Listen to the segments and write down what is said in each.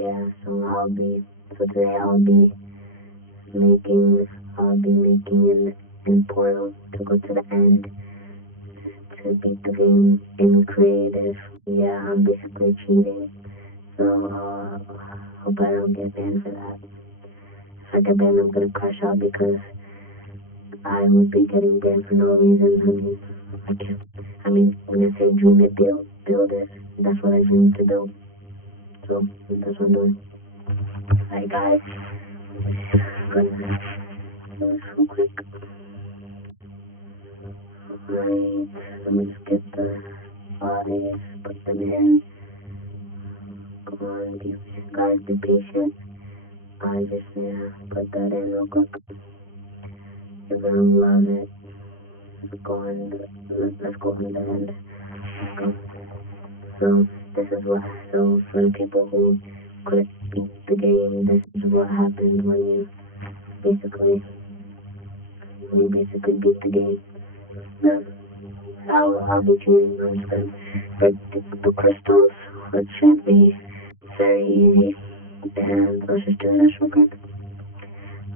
Yeah, so today making, I'll be making an portal to go to the end to beat the game in creative. Yeah, I'm basically cheating. So, hope I don't get banned for that. If I get banned, I'm gonna crash out because I would be getting banned for no reason. I can't. When I say dream it, build it. That's what I dream to build. So, that's what I'm doing. Alright, guys. Gonna do this real quick. Alright, let me just get the bodies, put them in. Come on, guys, be patient. I just put that in real quick. You're gonna love it. Let's go in the end. Let's go. So this is what. So for the people who couldn't beat the game, this is what happens when you basically beat the game. I'll be choosing the crystals, which should be very easy. And let's just do this real quick.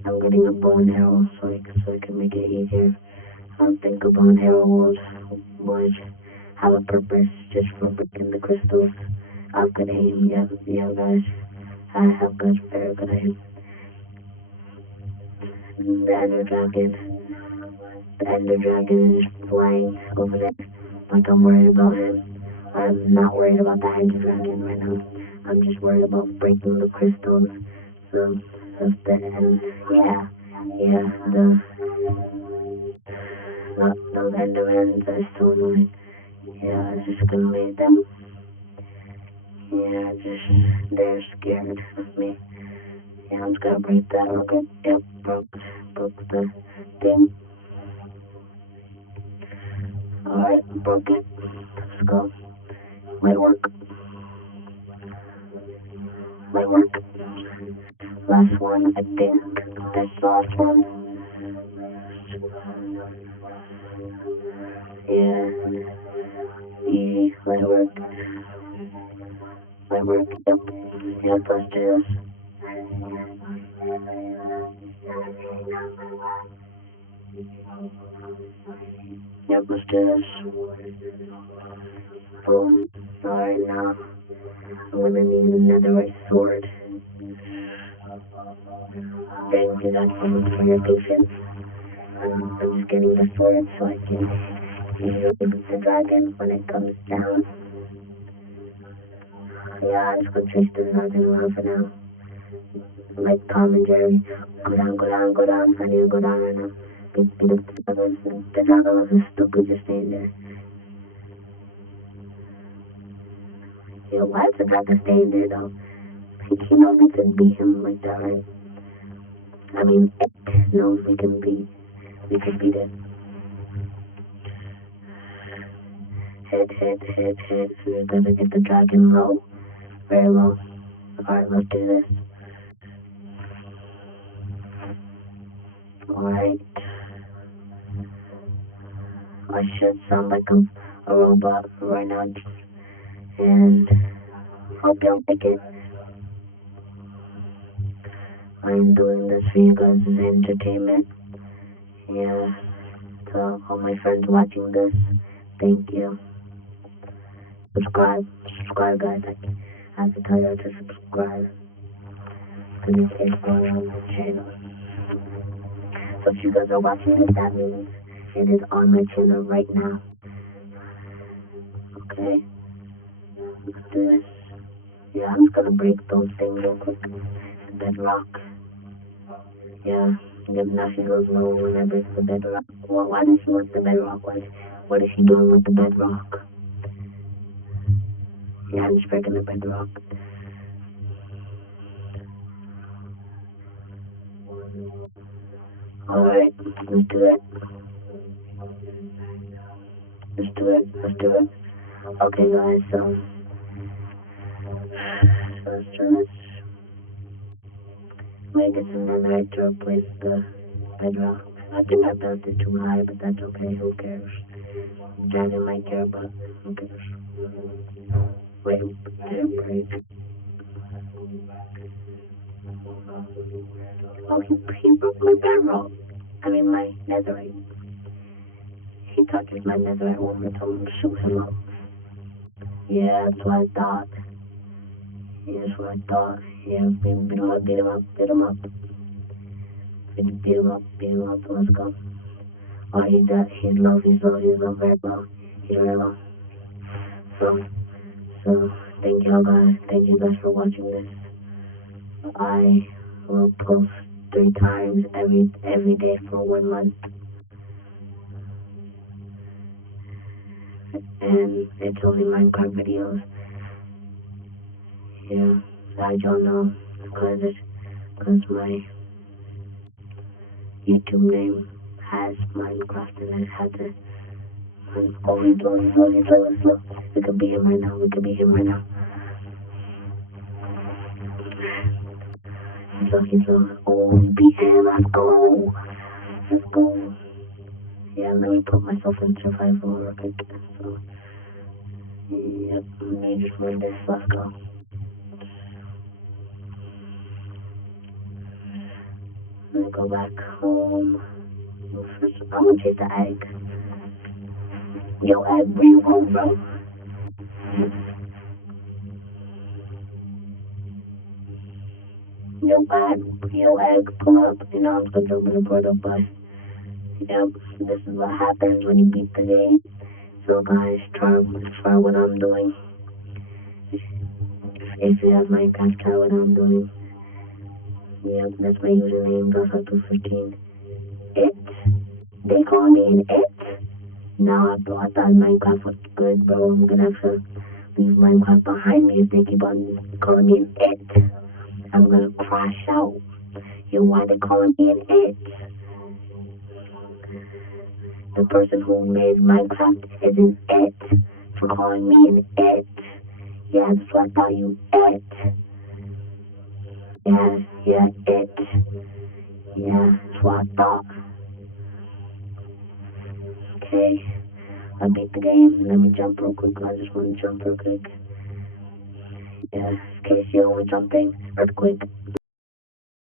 I'm getting a bow and arrow so I can make it easier. I don't think a bow and arrow would have a purpose just for breaking the crystals. I have good aim, yeah guys. I have very good aim. The Ender Dragon is flying over there. Like I'm worried about him. I'm not worried about the Ender Dragon right now. I'm just worried about breaking the crystals. So that's the end. Yeah, those Endermans are so annoying. Yeah, I'm just gonna leave them. Yeah, they're scared of me. Yeah, I'm just gonna break that real quick. Yep, broke the thing. Alright, broke it. Let's go. Might work. Last one, I think. That's the last one. Yeah. Easy. Might work. Yep. Let's do this. Yep, let's do this. Boom. Alright, now I'm gonna need a netherite sword. Thank you guys for your patience. I'm just getting the sword so I can easily beat the dragon when it comes down. Yeah, I'm just gonna chase the dragon around for now. Like Tom and Jerry. Go down. I need to go down right now. Beat up the dragon. The dragon was stupid just staying there. Yeah, why is the dragon staying there though? He knows we can beat him like that, right? It knows we can beat it. Hit. We're gonna get the dragon low. Very low. Alright, let's do this. Alright. I should sound like I'm a robot right now. And hope y'all like it. I'm doing this for you guys as entertainment. Yeah. So all my friends watching this, thank you. Subscribe guys. I have to tell you to subscribe. Because it's going on the channel. So if you guys are watching this, that means it is on my channel right now. Okay? Let's do this. Yeah, I'm just gonna break those things real quick. The bedrock. Yeah. Now she goes low when I break the bedrock. Well, why does she want the bedrock? What is she doing with the bedrock? Yeah, I'm just breaking the bedrock. Alright, let's do it. Okay guys, so let's do this. Might get some netherite to replace the bedrock. I think I built it too high, but that's okay, who cares? Dragon might care, but who cares? Wait, did it break? Oh, he broke my barrel. I mean, my netherite. He touches my netherite one more time, shoot him up. Yeah, that's what I thought. Yeah, that's what I thought. Yeah, beat him up, beat him up, beat him up. Beat him up, beat him up, let's go. Oh, he's low, very low. He's very low. So, thank you guys for watching this. I will post 3 times every day for 1 month. And it's only Minecraft videos. Yeah, I don't know, because my YouTube name has Minecraft and it has it. Oh, he's low. We could beat him right now. He's low. Oh, we beat him, let's go. Yeah, let me put myself in survival real quick. So, yep, let me just win this, let's go. Let me go back home. First, I'm gonna chase the egg. Yo, egg, where you going, bro? Yo, egg, pull up. You know, I'm supposed to open the portal, but, yep, this is what happens when you beat the game. So, guys, try what I'm doing. If you have Minecraft, try what I'm doing. Yep, that's my username, Buff215. It. They call me an it. Now I thought Minecraft was good, bro. I'm gonna have to leave Minecraft behind me if they keep on calling me an it. I'm gonna crash out. Yo, why they calling me an it? The person who made Minecraft is an it for calling me an it. Yeah, that's what I thought you it. Yeah, it. Yeah, that's what I thought. Okay, I beat the game. Let me jump real quick. I just want to jump real quick. Yeah, in case you don't want jumping, earthquake.